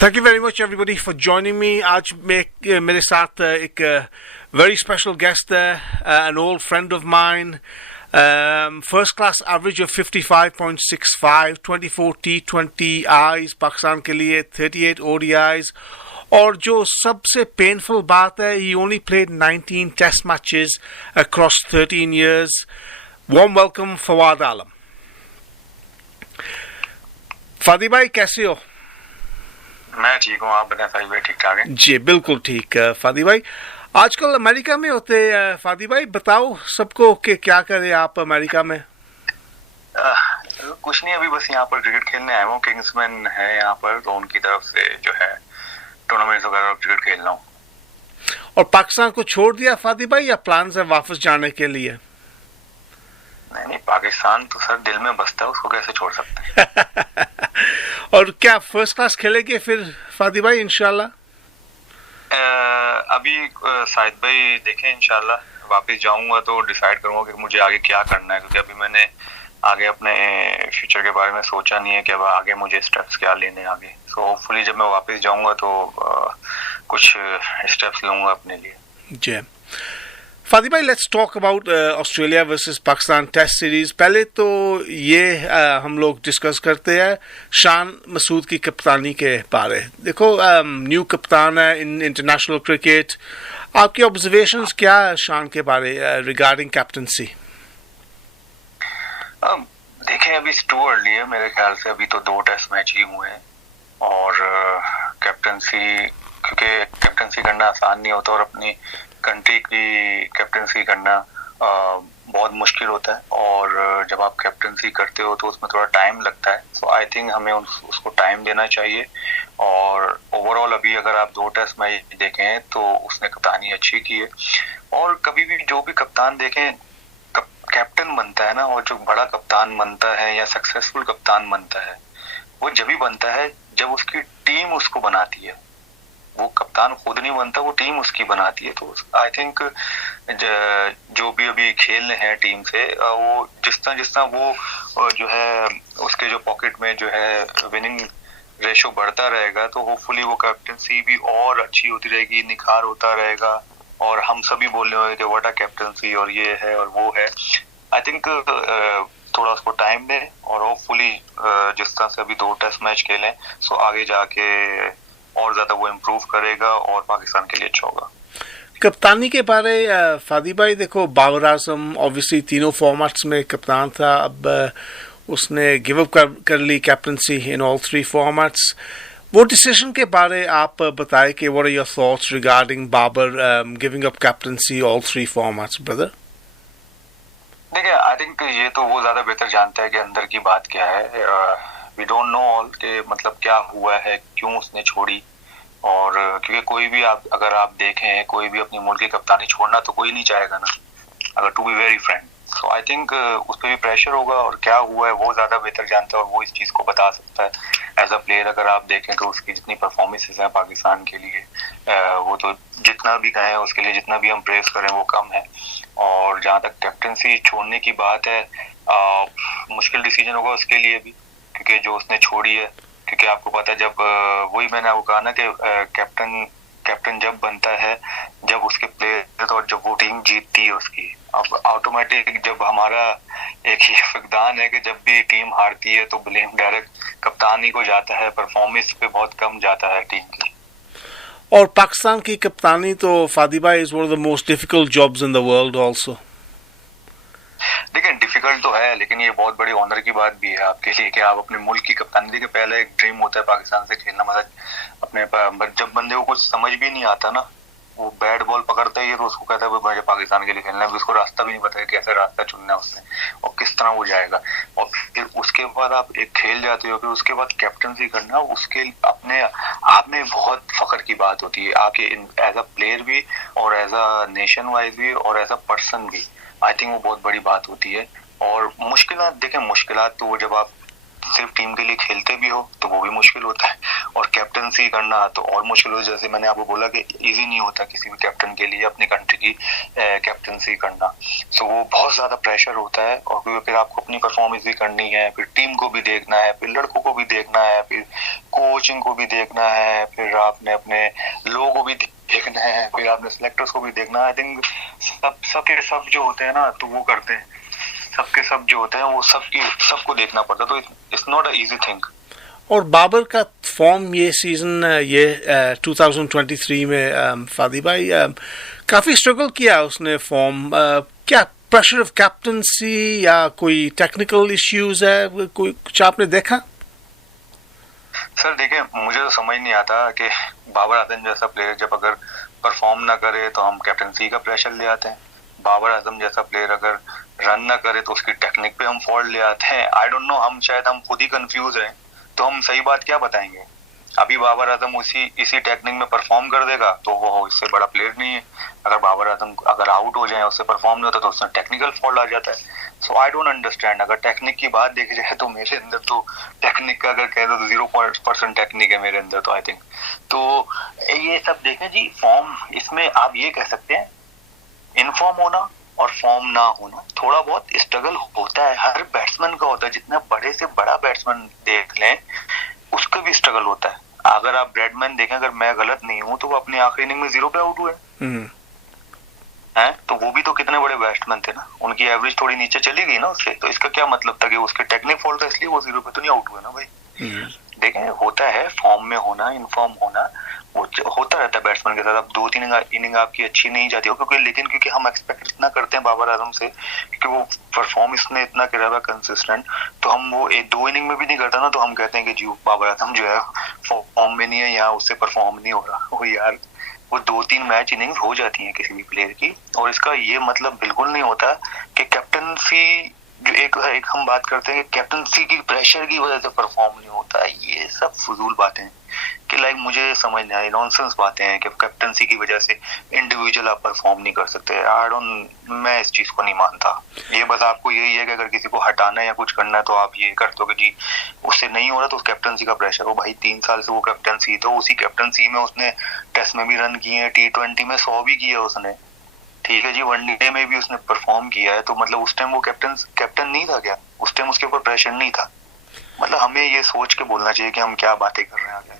Thank you very much everybody for joining me. आज मेरे साथ एक very special guest है, an old friend of mine. First class average of 55.65, 24 T20Is Pakistan के लिए, 38 ODIs. और जो सबसे painful बात है, he only played 19 test matches across 13 years. Warm welcome Fawad आलम. फादी भाई कैसे हो? मैं ठीक हूँ, आप बताएं साहिब भाई ठीक ठाक हैं? जी बिल्कुल ठीक. फादी भाई आजकल अमेरिका में होते, फादी भाई बताओ सबको कि क्या करें आप अमेरिका में? कुछ नहीं, अभी बस यहाँ पर क्रिकेट खेलने आया हूँ. किंग्समैन है यहाँ पर, तो उनकी तरफ से जो है टूर्नामेंट्स वगैरह क्रिकेट खेल रहा हूँ. और पाकिस्तान को छोड़ दिया फादी भाई या प्लान है वापस जाने के लिए? नहीं, पाकिस्तान तो सर दिल में बसता है, उसको कैसे छोड़ सकते हैं. और क्या फर्स्ट क्लास खेलेंगे फिर फादी भाई इंशाल्लाह? अभी शाहिद भाई देखें, इंशाल्लाह वापस जाऊंगा तो डिसाइड करूंगा कि मुझे आगे क्या करना है, क्योंकि अभी मैंने आगे अपने फ्यूचर के बारे में सोचा नहीं है कि अब आगे मुझे स्टेप्स क्या लेने आगे. सो होपफुली जब मैं वापस जाऊंगा तो कुछ स्टेप्स लूंगा अपने लिए. जी फादी भाई, let's talk about Australia versus Pakistan test series. पहले तो ये हम लोग डिस्कस करते हैं शान मसूद की कप्तानी के बारे. देखो न्यू कप्तान है इन इंटरनेशनल क्रिकेट. आपकी ऑब्जर्वेशंस क्या है शान के बारे रिगार्डिंग कैप्टनसी? देखें, अभी टू अर्ली है मेरे ख्याल से. अभी तो 2 टेस्ट मैच ही हुए हैं और कैप्टनसी, क्योंकि कैप्टनसी करना आसान नहीं होता और अपनी कंट्री की कैप्टनसी करना बहुत मुश्किल होता है. और जब आप कैप्टनसी करते हो तो उसमें थोड़ा टाइम लगता है. सो आई थिंक हमें उसको टाइम देना चाहिए. और ओवरऑल अभी अगर आप 2 टेस्ट मैच देखें तो उसने कप्तानी अच्छी की है. और कभी भी जो भी कप्तान देखें, कैप्टन बनता है ना, और जो बड़ा कप्तान बनता है या सक्सेसफुल कप्तान बनता है, वो जब भी बनता है जब उसकी टीम उसको बनाती है. वो कप्तान खुद नहीं बनता, वो टीम उसकी बनाती है. तो आई थिंक जो भी अभी खेल रहे हैं टीम से, वो जिस तरह वो जो है उसके जो पॉकेट में जो है विनिंग रेशो बढ़ता रहेगा, तो होपफुली वो कैप्टनसी भी और अच्छी होती रहेगी, निखार होता रहेगा. और हम सभी बोल रहे होंगे कि व्हाट अ कैप्टनसी, और ये है और वो है. आई थिंक थोड़ा उसको टाइम दें और होपफुली जिस तरह से अभी 2 टेस्ट मैच खेलें, सो आगे जाके और ज्यादा वो इम्प्रूव करेगा और पाकिस्तान के लिए अच्छा होगा. कप्तानी के बारे फादी भाई, देखो बाबर आजम ऑब्वियसली तीनों फॉर्मेट्स में कप्तान था. अब उसने गिव अप कर ली कैप्टनसी इन ऑल 3 फॉर्मेट्स. वो डिसीजन के बारे आप बताएं कि what are your thoughts regarding Babar giving up captaincy all 3 formats brother? देखिए, आई थिंक ये तो वो ज्यादा बेहतर जानता है कि अंदर की बात क्या है. वी डोंट नो ऑल के मतलब क्या हुआ है, क्यों उसने छोड़ी. और क्योंकि कोई भी अगर आप देखें, कोई भी अपनी मुल्क की कप्तानी छोड़ना तो कोई नहीं चाहेगा ना, अगर to be very frank. So I think उस पर भी प्रेशर होगा, और क्या हुआ है वो ज्यादा बेहतर जानता है और वो इस चीज को बता सकता है. एज अ प्लेयर अगर आप देखें तो उसकी जितनी परफॉर्मेंसेस हैं पाकिस्तान के लिए, वो तो जितना भी कहें उसके लिए, जितना भी हम प्रेस करें वो कम है. और जहाँ तक कैप्टनसी छोड़ने की बात है, मुश्किल डिसीजन होगा उसके लिए भी, क्योंकि जो उसने छोड़ी है. क्योंकि आपको पता है, जब वही मैंने आपको कहा ना कि कैप्टन जब बनता है जब उसके प्लेयर और जब वो टीम जीतती है उसकी. अब ऑटोमेटिक जब हमारा एक ही फकदान है कि जब भी टीम हारती है तो ब्लेम डायरेक्ट कप्तान ही को जाता है, परफॉर्मेंस पे बहुत कम जाता है टीम की. और पाकिस्तान की कप्तानी तो फादी भाई is one of the most difficult jobs in the world also. देखिए, डिफिकल्ट तो है, लेकिन ये बहुत बड़ी ऑनर की बात भी है आपके लिए कि आप अपने मुल्क की कप्तानी. देखिए, पहले एक ड्रीम होता है पाकिस्तान से खेलना, मतलब अपने जब बंदे को कुछ समझ भी नहीं आता ना, वो बैट बॉल पकड़ता है तो उसको कहता है मुझे पाकिस्तान के लिए खेलना है. उसको रास्ता भी नहीं पता है कैसे रास्ता चुनना है उसने और किस तरह वो जाएगा. और फिर उसके बाद आप एक खेल जाते हो, फिर उसके बाद कैप्टनसी करना, उसके अपने आप में बहुत फख्र की बात होती है आपके एज अ प्लेयर भी, और एज अ नेशन वाइज भी, और एज अ पर्सन भी. आई थिंक वो बहुत बड़ी बात होती है. और मुश्किलात, देखें मुश्किलात तो वो जब आप सिर्फ टीम के लिए खेलते भी हो तो वो भी मुश्किल होता है, और कैप्टनसी करना तो और मुश्किल हो। जैसे मैंने आपको बोला कि इजी नहीं होता किसी भी कैप्टन के लिए अपनी कंट्री की कैप्टनसी करना। सो वो बहुत ज्यादा प्रेशर होता है, और फिर आपको अपनी परफॉर्मेंस भी करनी है, फिर टीम को भी देखना है, फिर लड़कों को भी देखना है, फिर कोचिंग को भी देखना है, फिर आपने अपने लोगों को भी देखना है, फिर आपने सिलेक्टर्स को भी देखना है। आई थिंक सबके सब जो होते हैं ना तो वो करते हैं, सबके सब जो होते हैं वो सबको देखना पड़ता है, तो it's not a easy thing. और बाबर का फॉर्म ये सीजन 2023 में फादी भाई काफ़ी स्ट्रगल किया उसने फॉर्म, क्या प्रेशर ऑफ कैप्टनसी या कोई टेक्निकल इश्यूज है, कोई कुछ आपने देखा? सर देखिए, मुझे तो समझ नहीं आता कि बाबर आजम जैसा प्लेयर जब अगर परफॉर्म ना करे तो हम कैप्टनसी का प्रेशर ले आते हैं, बाबर आजम जैसा प्लेयर अगर रन ना करे तो उसकी टेक्निक पे हम फॉल्ट ले आते हैं। आई डोंट नो, हम शायद हम खुद ही कंफ्यूज हैं, तो हम सही बात क्या बताएंगे। अभी बाबर आजम इसी टेक्निक में परफॉर्म कर देगा तो वो इससे बड़ा प्लेयर नहीं है। अगर बाबर आजम अगर आउट हो जाए, उससे परफॉर्म नहीं होता तो उसमें टेक्निकल फॉल्ट आ जाता है। सो आई डोंट अंडरस्टैंड। अगर टेक्निक की बात देखी जाए तो मेरे अंदर तो टेक्निक का अगर कह दो तो 0% टेक्निक है मेरे अंदर, तो आई थिंक तो ये सब देखें जी। फॉर्म इसमें आप ये कह सकते हैं इनफॉर्म होना और फॉर्म ना होना, थोड़ा बहुत स्ट्रगल होता है, हर बैट्समैन का होता है। जितना बड़े से बड़ा बैट्समैन देख लें उसका भी स्ट्रगल होता है। अगर आप ब्रैडमैन देखें, अगर मैं गलत नहीं हूं तो वो अपनी आखिरी इनिंग में 0 पे आउट हुए हैं, तो वो भी तो कितने बड़े बैट्समैन थे ना, उनकी एवरेज थोड़ी नीचे चली गई ना उससे, तो इसका क्या मतलब था कि उसके टेक्निक फॉल्ट था इसलिए वो 0 पे तो नहीं आउट हुए ना भाई। देखें, होता है फॉर्म में होना, इनफॉर्म होना, वो होता रहता है बैट्समैन के साथ। अब 2-3 इनिंग आपकी अच्छी नहीं जाती हो क्योंकि हम एक्सपेक्ट इतना करते हैं बाबर आजम से, क्योंकि वो परफॉर्म इसने इतना करा हुआ कंसिस्टेंट, तो हम वो 2 इनिंग में भी नहीं करता ना तो हम कहते हैं कि जी बाबर आजम जो है फॉर्म में नहीं है, यहाँ उससे परफॉर्म नहीं हो रहा। वो यार वो 2-3 मैच इनिंग्स हो जाती हैं किसी भी प्लेयर की, और इसका ये मतलब बिल्कुल नहीं होता कि कैप्टनसी जो एक हम बात करते हैं कि कैप्टनसी की प्रेशर की वजह से परफॉर्म नहीं होता। ये सब फजूल बातें हैं कि लाइक मुझे समझ नहीं आई, नॉनसेंस बातें हैं कि कैप्टनसी की वजह से इंडिविजुअल आप परफॉर्म नहीं कर सकते। मैं इस चीज को नहीं मानता। ये बस आपको यही है कि अगर किसी को हटाना है या कुछ करना है तो आप ये करते हो कि जी उससे नहीं हो रहा तो उस कैप्टनसी का प्रेशर हो। भाई 3 साल से वो कैप्टनसी, तो उसी कैप्टनसी में उसने टेस्ट में भी रन किए हैं, T20 में 100 भी किया उसने, ठीक है जी, वनडे में भी उसने परफॉर्म किया है, तो मतलब उस टाइम वो कैप्टन नहीं था क्या? उस टाइम उसके ऊपर प्रेशर नहीं था। मतलब हमें ये सोच के बोलना चाहिए कि हम क्या बातें कर रहे हैं आगे।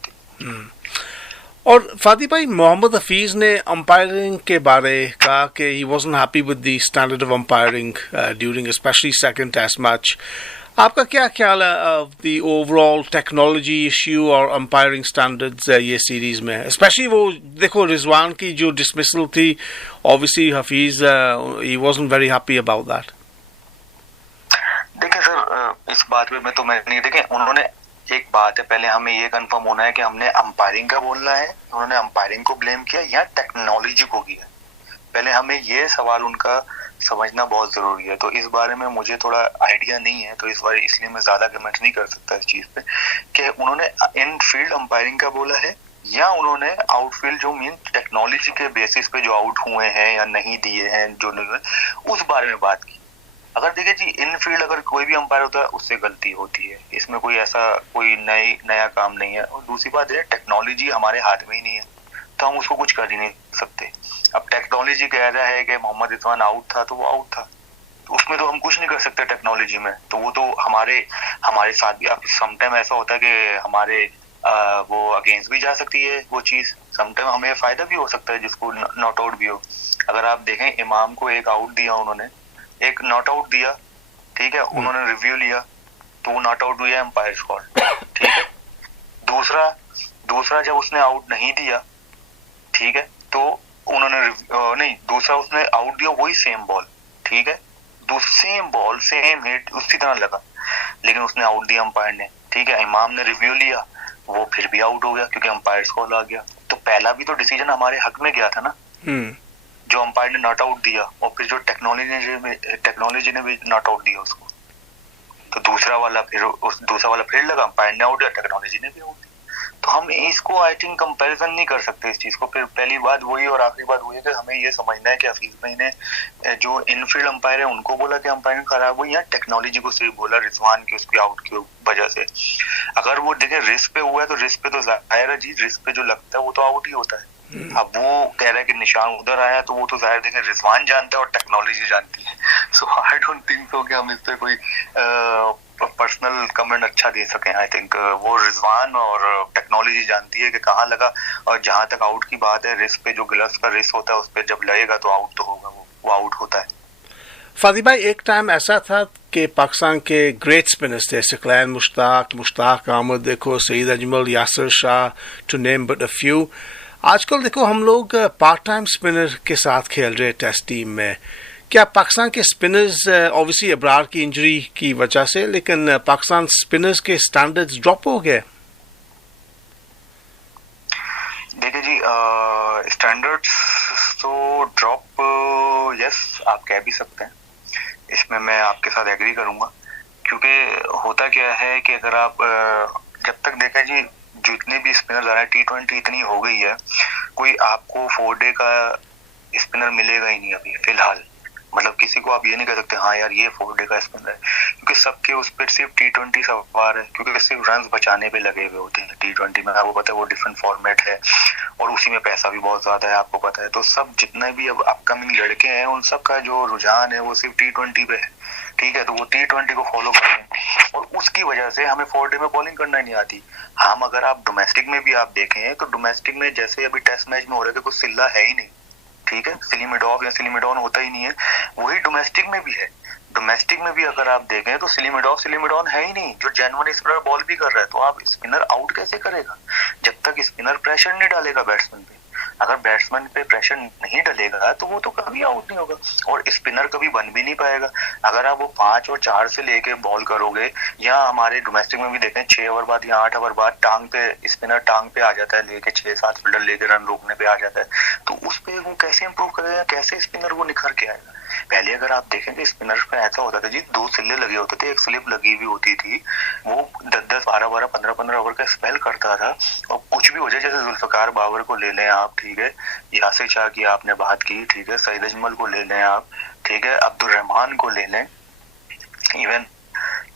और फादी भाई, मोहम्मद हफीज ने अंपायरिंग के बारे कहा कि he wasn't happy with the standard of umpiring during specially second test match. आपका क्या ख्याल है of the overall technology issue और अंपायरिंग स्टैंडर्ड्स ये सीरीज में, स्पेशली वो देखो रिजवान की जो डिसमिसल थी, obviously Hafeez he wasn't very happy about that. देखिए सर, इस बात में तो मैं नहीं, देखें उन्होंने, एक बात है, पहले हमें ये कंफर्म होना है कि हमने अंपायरिंग का बोलना है, उन्होंने अंपायरिंग को ब्लेम किया या टेक्नोलॉजी को किया। पहले हमें ये सवाल उनका समझना बहुत जरूरी है। तो इस बारे में मुझे थोड़ा आइडिया नहीं है, तो इस बार इसलिए मैं ज्यादा कमेंट नहीं कर सकता इस चीज पे कि उन्होंने इन फील्ड अंपायरिंग का बोला है या उन्होंने आउटफील्ड जो मीन टेक्नोलॉजी के बेसिस पे जो आउट हुए हैं या नहीं दिए हैं, जो नहीं हुए, उस बारे में बात की। अगर देखिए जी, इन फील्ड अगर कोई भी अंपायर होता है उससे गलती होती है, इसमें कोई ऐसा कोई नया काम नहीं है। और दूसरी बात है, टेक्नोलॉजी हमारे हाथ में ही नहीं है, तो हम उसको कुछ कर ही नहीं सकते। अब टेक्नोलॉजी कह रहा है कि मोहम्मद रिजवान आउट था तो वो आउट था, तो उसमें तो हम कुछ नहीं कर सकते टेक्नोलॉजी में। तो वो तो हमारे साथ भी अब समटाइम ऐसा होता है कि हमारे वो अगेंस्ट भी जा सकती है वो चीज, समटाइम हमें फायदा भी हो सकता है जिसको नॉट आउट भी हो। अगर आप देखें, इमाम को एक आउट दिया उन्होंने, एक नॉट आउट दिया, ठीक है, उन्होंने रिव्यू लिया तो वो नॉट आउट हुआ, एम्पायर कॉल, ठीक है। दूसरा जब उसने आउट नहीं दिया, ठीक है, तो उन्होंने नहीं, दूसरा उसने आउट दिया वही सेम बॉल, ठीक है, सेम बॉल सेम हिट उसी तरह लगा, लेकिन उसने आउट दिया अंपायर ने, ठीक है। इमाम ने रिव्यू लिया, वो फिर भी आउट हो गया क्योंकि अंपायर कॉल आ गया। तो पहला भी तो डिसीजन हमारे हक में गया था ना, जो अंपायर ने नॉट आउट दिया, और फिर जो टेक्नोलॉजी ने भी नॉट आउट दिया उसको, तो दूसरा वाला फिर लगा, अंपायर ने आउट दिया, टेक्नोलॉजी ने भी आउट दिया। तो हम हम इसको आई थिंक कंपैरिजन नहीं कर सकते इस चीज को। फिर पहली बात वही और आखिरी बात वही है कि हमें ये समझना है कि हफीज भाई ने जो इनफील्ड अंपायर है उनको बोला कि अंपायरिंग खराब हुई, या टेक्नोलॉजी को सिर्फ बोला रिजवान की उसकी आउट की वजह से। अगर वो देखे रिस्क पे हुआ है तो रिस्क पे तो जाहिर है जी, रिस्क पे जो लगता है वो तो आउट ही होता है। अब वो कह रहा है कि निशान उधर आया तो वो तो जाहिर देखें रिजवान जानता है और टेक्नोलॉजी जानती है। सो आई डोंट थिंक सो कि हम इस पे कोई पर्सनल कमेंट अच्छा दे सकें। आई थिंक वो रिजवान और टेक्नोलॉजी जानती है कि कहाँ लगा, और जहां तक आउट की बात है, रिस्क पे जो ग्लव्स का रिस्क होता है उस पर जब लगेगा तो आउट तो होगा, वो आउट होता है। फादी भाई, एक टाइम ऐसा था कि पाकिस्तान के ग्रेट स्पिनर्स थे, सिकलैन मुश्ताक अहमद, देखो Saeed Ajmal, Yasir Shah, to name but a few. आजकल देखो हम लोग पार्ट टाइम स्पिनर के साथ खेल रहे टेस्ट टीम में। क्या पाकिस्तान के स्पिनर्स, ऑब्वियसली अब्रार की इंजरी की वजह से, लेकिन पाकिस्तान स्पिनर्स के स्टैंडर्ड्स ड्रॉप हो गए? देखिए जी, स्टैंडर्ड्स तो ड्रॉप यस आप कह भी सकते हैं, इसमें मैं आपके साथ एग्री करूंगा। क्योंकि होता क्या है कि अगर आप जब तक देखें जी, जितने भी स्पिनर आ रहे हैं, T20 इतनी हो गई है, कोई आपको 4 डे का स्पिनर मिलेगा ही नहीं अभी फिलहाल। मतलब किसी को आप ये नहीं कह सकते हाँ यार ये 4 डे का स्पिनर है, क्योंकि सबके उस पर सिर्फ T20 सवार है, क्योंकि सिर्फ रन बचाने पे लगे हुए होते हैं। T20 में आपको पता है वो डिफरेंट फॉर्मेट है और उसी में पैसा भी बहुत ज्यादा है, आपको पता है। तो सब जितने भी अब अपकमिंग लड़के हैं उन सब का जो रुझान है वो सिर्फ T20 पे है, ठीक है। तो वो T20 को फॉलो कर रहे हैं और उसकी वजह से हमें 4 डे में बॉलिंग करना ही नहीं आती। हम अगर आप डोमेस्टिक में भी आप देखें तो डोमेस्टिक में जैसे अभी टेस्ट मैच में हो रहा है कि कुछ सिल्ला है ही नहीं, ठीक है, सिलीमिड ऑफ या सिलीमिड ऑन होता ही नहीं है, वही डोमेस्टिक में भी है। डोमेस्टिक में भी अगर आप देखें तो सिलीमिड ऑफ सिलीमिड ऑन है ही नहीं, जो जेन्युइन स्पिनर बॉल भी कर रहा है। तो आप स्पिनर आउट कैसे करेगा जब तक स्पिनर प्रेशर नहीं डालेगा बैट्समैन पे। अगर बैट्समैन पे प्रेशर नहीं डलेगा तो वो तो कभी आउट नहीं होगा और स्पिनर कभी बन भी नहीं पाएगा। अगर आप वो 5 और 4 से लेके बॉल करोगे, या हमारे डोमेस्टिक में भी देखें 6 ओवर बाद या 8 ओवर बाद टांग पे स्पिनर टांग पे आ जाता है, लेके 6-7 फील्डर लेके रन रोकने पे आ जाता है, तो उस पे वो कैसे इंप्रूव करेगा, कैसे स्पिनर वो निखर के आएगा। पहले अगर आप देखेंगे स्पिनर पे ऐसा होता था जी, 2 सिल्ले लगे होते थे, एक स्लिप लगी हुई होती थी, वो 10-10, 12-12, 15-15 ओवर का स्पेल करता था और कुछ भी हो जाए, जैसे जुल्फकार बाबर को ले लें आप, ठीक है, यासिर शाह की आपने बात की, ठीक है, सईद अजमल को ले लें आप, ठीक है, अब्दुल रहमान को ले लें इवन।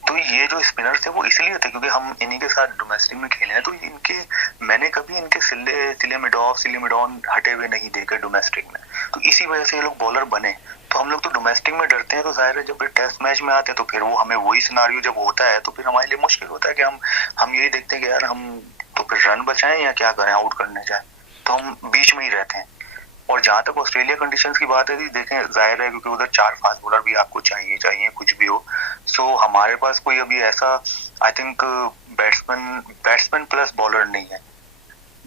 तो ये जो स्पिनर थे वो इसलिए थे क्योंकि हम इन्हीं के साथ डोमेस्टिक में खेले हैं, तो इनके मैंने कभी इनके सिले मिड ऑफ सिले मिड ऑन हटे हुए नहीं देखे डोमेस्टिक में, तो इसी वजह से ये लोग बॉलर बने। तो हम लोग तो डोमेस्टिक में डरते हैं, तो जाहिर है जब फिर टेस्ट मैच में आते हैं तो फिर वो हमें वही सिनारियो जब होता है तो फिर हमारे लिए मुश्किल होता है कि हम यही देखते हैं कि यार हम तो फिर रन बचाएं या क्या करें, आउट करने जाए, तो हम बीच में ही रहते हैं। और जहां तक ऑस्ट्रेलिया कंडीशंस की बात है जी, देखें जाहिर है क्योंकि उधर 4 फास्ट बॉलर भी आपको चाहिए कुछ भी हो। सो हमारे पास कोई अभी ऐसा I think batsman plus bowler नहीं है,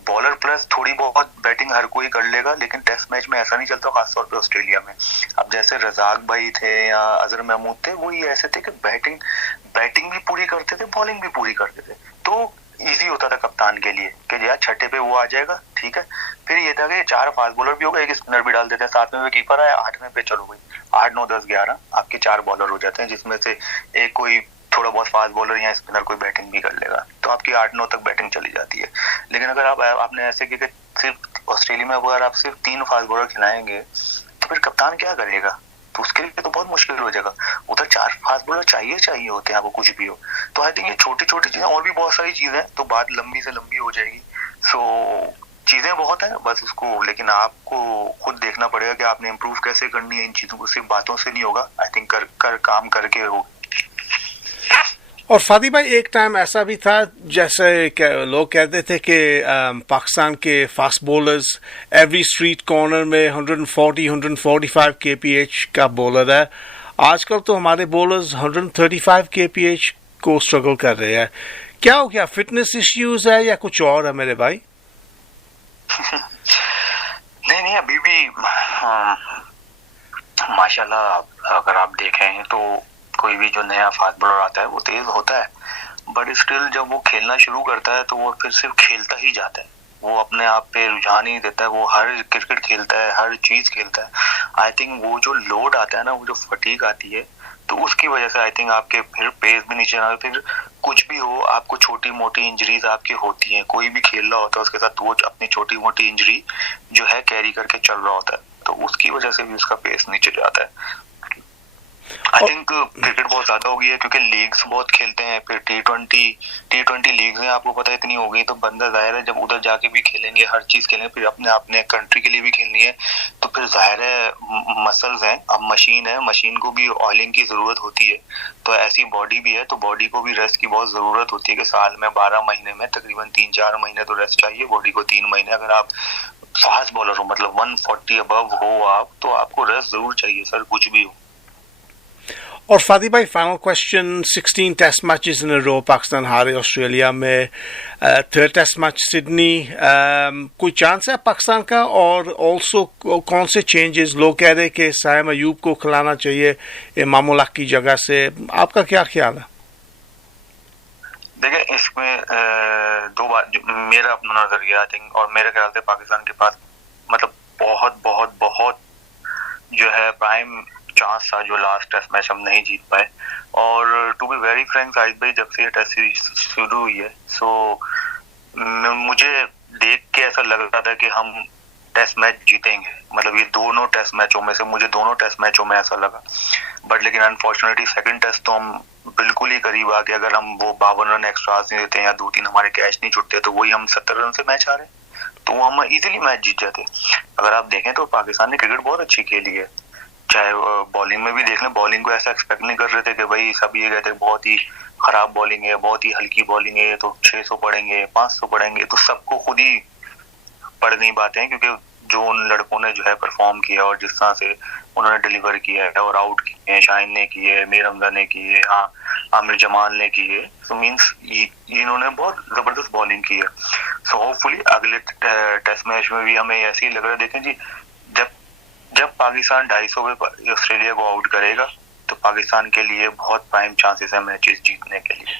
बॉलर प्लस थोड़ी बहुत बैटिंग हर कोई कर लेगा, लेकिन टेस्ट मैच में ऐसा नहीं चलता, खासतौर पे ऑस्ट्रेलिया में। अब जैसे रजाक भाई थे या अजहर महमूद थे, वो ये ऐसे थे कि बैटिंग भी पूरी करते थे, बॉलिंग भी पूरी करते थे, तो इजी होता था कप्तान के लिए कि यार छठे पे वो आ जाएगा, ठीक है। फिर ये था कि 4 फास्ट बॉलर भी हो गए, एक स्पिनर भी डाल देते हैं, 7वें पे कीपर आया, 8वें पे चलो भाई 8, 9, 10, 11 आपके 4 बॉलर हो जाते हैं, जिसमें से एक कोई थोड़ा बहुत फास्ट बॉलर या स्पिनर कोई बैटिंग भी कर लेगा, तो आपकी 8-9 तक बैटिंग चली जाती है। लेकिन अगर आपने ऐसे कि सिर्फ ऑस्ट्रेलिया में अगर आप सिर्फ 3 फास्ट बॉलर खिलाएंगे तो फिर कप्तान क्या करेगा, तो उसके लिए तो बहुत मुश्किल हो जाएगा। उधर 4 फास्ट बॉलर चाहिए होते हैं आपको कुछ भी हो। तो आई थिंक ये छोटी छोटी चीजें, और भी बहुत सारी चीजें, तो बात लंबी से लंबी हो जाएगी। सो चीजें बहुत है बस उसको, लेकिन आपको खुद देखना पड़ेगा कि आपने इम्प्रूव कैसे करनी है इन चीजों को, सिर्फ बातों से नहीं होगा, आई थिंक काम करके हो। और फादी भाई, एक टाइम ऐसा भी था जैसे लोग कहते थे कि पाकिस्तान के fast bowlers every street corner में 140-145 kph का बॉलर है। आजकल तो हमारे बॉलर्स 135 kph को स्ट्रगल कर रहे हैं। क्या हो गया, फिटनेस इश्यूज है या कुछ और है मेरे भाई? नहीं अभी भी माशाल्लाह अगर आप देखें तो कोई भी जो नया फास्ट बॉलर आता है वो तेज होता है, बट स्टिल जब वो खेलना शुरू करता है तो वो फिर सिर्फ खेलता ही जाता है, वो अपने आप पे रुझान ही देता है, वो हर क्रिकेट खेलता है, हर चीज खेलता है। आई थिंक वो जो लोड आता है ना, वो जो फटीग आती है, तो उसकी वजह से आई थिंक आपके फिर पेस भी नीचे ना, फिर कुछ भी हो आपको छोटी मोटी इंजरीज आपकी होती हैं, कोई भी खेल रहा होता है उसके साथ वो अपनी छोटी मोटी इंजरी जो है कैरी करके चल रहा होता है, तो उसकी वजह से भी उसका पेस नीचे जाता है। आई थिंक क्रिकेट बहुत ज्यादा हो गई है क्योंकि लीग्स बहुत खेलते हैं, फिर टी20 लीग्स हैं आपको पता है इतनी हो गई, तो बंदा जाहिर है जब उधर जाके भी खेलेंगे हर चीज खेलेंगे, फिर अपने अपने कंट्री के लिए भी खेलनी है, तो फिर जाहिर है मसल्स हैं, अब मशीन है, मशीन को भी ऑयलिंग की जरूरत होती है, तो ऐसी बॉडी भी है, तो बॉडी को भी रेस्ट की बहुत जरूरत होती है कि साल में 12 महीने में तकरीबन 3-4 महीने तो रेस्ट चाहिए बॉडी को, 3 महीने अगर आप फास्ट बॉलर हो मतलब 140 अबव हो आप, तो आपको रेस्ट जरूर चाहिए सर, कुछ भी हो। और फादी भाई final question, 16 test matches in a row Pakistan हारे ऑस्ट्रेलिया में, थर्ड टेस्ट मैच सिडनी, कोई चांस है पाकिस्तान का? और ऑल्सो कौन से चेंजेस, लोग कह रहे हैं कि साइम अयूब को खिलाना चाहिए इमाम उल हक की जगह से, आपका क्या ख्याल है? देखिए इसमें दो बात, मेरा अपना नजरिया आई थिंक, और मेरे ख्याल से पाकिस्तान के पास मतलब बहुत बहुत बहुत जो है प्राइम चांस था जो लास्ट टेस्ट मैच हम नहीं जीत पाए, और to be very frank Sahid भाई जब से ये टेस्ट सीरीज शुरू हुई है सो मुझे देख के ऐसा लग रहा था कि हम टेस्ट मैच जीतेंगे, मतलब ये दोनों टेस्ट मैचों में से मुझे दोनों टेस्ट मैचों में ऐसा लगा, बट लेकिन अनफॉर्चुनेटली सेकंड टेस्ट तो हम बिल्कुल ही करीब आ गए, अगर हम वो 52 रन एक्स्ट्रा नहीं देते या 2-3 हमारे कैच नहीं छुटते तो वही हम 70 रन से मैच हारे, तो हम इजीली मैच जीत जाते। अगर आप देखें तो पाकिस्तान ने क्रिकेट बहुत अच्छी खेली है, चाहे बॉलिंग में भी देख लें, बॉलिंग को ऐसा एक्सपेक्ट नहीं कर रहे थे कि भाई सब ये कहते बहुत ही खराब बॉलिंग है, बहुत ही हल्की बॉलिंग है, तो 600 पढ़ेंगे 500 पढ़ेंगे, तो सबको खुद ही पढ़नी बातें हैं, क्योंकि जो उन लड़कों ने जो है परफॉर्म किया और जिस तरह से उन्होंने डिलीवर किया है और आउट किए हैं, शाहीन ने किए, मीर हमजा ने किए, हाँ आमिर जमाल ने किए, सो मीन्स इन्होंने बहुत जबरदस्त बॉलिंग की है, सो होपफुली अगले टेस्ट मैच में भी हमें ऐसे ही लग रहा है। देखें जी, जब पाकिस्तान 250 पे ऑस्ट्रेलिया को आउट करेगा तो पाकिस्तान के लिए बहुत प्राइम चांसेस है मैचेस जीतने के लिए,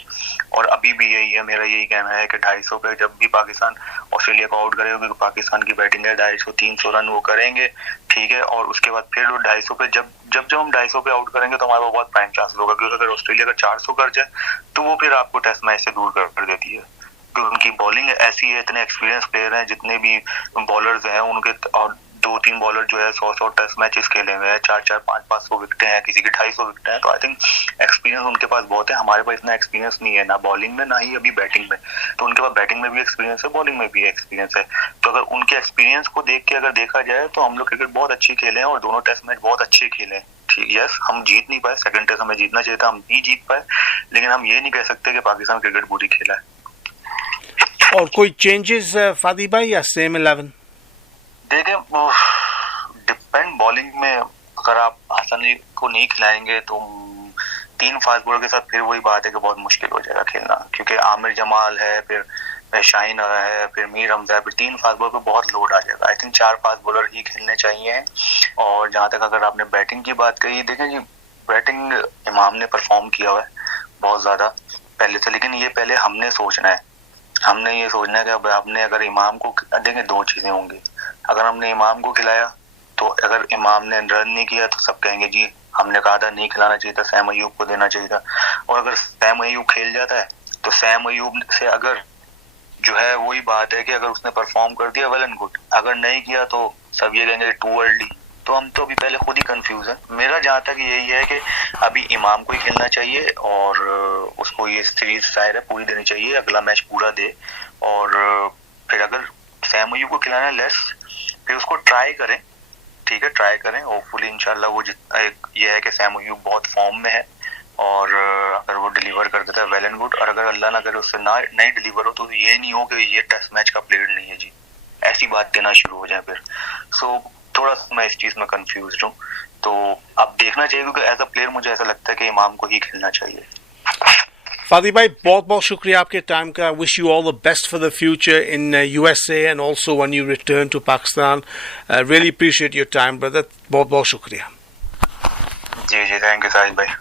और अभी भी यही है, मेरा यही कहना है कि 250 पे जब भी पाकिस्तान ऑस्ट्रेलिया को आउट करेगा, क्योंकि पाकिस्तान की बैटिंग है, 250-300 रन वो करेंगे, ठीक है, और उसके बाद फिर वो 250 पे जब हम 250 पे आउट करेंगे तो हमारे पास बहुत प्राइम चांसेस होगा, क्योंकि अगर ऑस्ट्रेलिया का 400 कर जाए तो वो फिर आपको टेस्ट मैच से दूर कर देती है, क्योंकि उनकी बॉलिंग ऐसी है, इतने एक्सपीरियंस प्लेयर हैं, जितने भी बॉलर्स हैं उनके, और 2-3 बॉलर जो है 100 टेस्ट मैचेस खेले हुए हैं, 4-4 500 विकेटें हैं, किसी की 250 विकेटें हैं, तो आई थिंक एक्सपीरियंस उनके पास बहुत है, हमारे पास इतना एक्सपीरियंस नहीं है ना बॉलिंग में ना ही अभी बैटिंग में, तो उनके पास बैटिंग में भी एक्सपीरियंस है, बॉलिंग में भी एक्सपीरियंस है, तो अगर उनके एक्सपीरियंस को देख के अगर देखा जाए तो हम लोग क्रिकेट बहुत अच्छी खेले हैं और दोनों टेस्ट मैच बहुत अच्छे खेले हैं। यस, हम जीत नहीं पाए, सेकंड टेस्ट हमें जीतना चाहिए था, हम नहीं जीत पाए, लेकिन हम ये नहीं कह सकते कि पाकिस्तान क्रिकेट बुरी खेला है। और कोई चेंजेस फादी भाई या सेम 11? देखें डिपेंड, बॉलिंग में अगर आप हसन अली को नहीं खिलाएंगे तो 3 फास्ट बॉलर के साथ फिर वही बात है कि बहुत मुश्किल हो जाएगा खेलना, क्योंकि आमिर जमाल है, फिर शाहीन है, फिर मीर हमजा है, फिर 3 फास्ट बॉलर पे बहुत लोड आ जाएगा। आई थिंक 4 फास्ट बॉलर ही खेलने चाहिए। और जहां तक अगर आपने बैटिंग की बात कही, देखें जी बैटिंग इमाम ने परफॉर्म किया हुआ है बहुत ज्यादा पहले से, लेकिन ये पहले हमने सोचना है, हमने ये सोचना है कि अब आपने अगर इमाम को देखें, 2 चीजें होंगी, अगर हमने इमाम को खिलाया तो अगर इमाम ने रन नहीं किया तो सब कहेंगे जी हमने कहा था नहीं खिलाना चाहिए था, सैम अयूब को देना चाहिए था, और अगर सैम अयूब खेल जाता है तो सैम अयूब से अगर जो है वही बात है कि अगर उसने परफॉर्म कर दिया वेल एंड गुड, अगर नहीं किया तो सब ये कहेंगे टू अर्ली, तो हम तो अभी पहले खुद ही कंफ्यूज हैं। मेरा जहाँ तक यही है कि अभी इमाम को ही खेलना चाहिए और उसको ये सीरीज शायद है पूरी देनी चाहिए, अगला मैच पूरा दे, और फिर अगर सैम अयूब को खिलाना है लेस, फिर उसको ट्राई करें, ठीक है ट्राई करें, होपफुली इंशाल्लाह वो ये है कि सैम अयूब बहुत फॉर्म में है और अगर वो डिलीवर कर देता है वेल एंड गुड, और अगर अल्लाह ना करे उससे ना नहीं डिलीवर हो तो ये नहीं हो कि ये टेस्ट मैच का प्लेयर नहीं है जी, ऐसी बात देना शुरू हो जाए फिर। सो थोड़ा सा मैं इस चीज में कंफ्यूज हूँ, तो अब देखना चाहिए, क्योंकि एज अ प्लेयर मुझे ऐसा लगता है कि इमाम को ही खेलना चाहिए। फादी भाई बहुत बहुत शुक्रिया आपके टाइम का, wish you all the best for the future in USA and also when you return to Pakistan, really appreciate your time brother, बहुत बहुत शुक्रिया। जी जी थैंक यू साहिद भाई।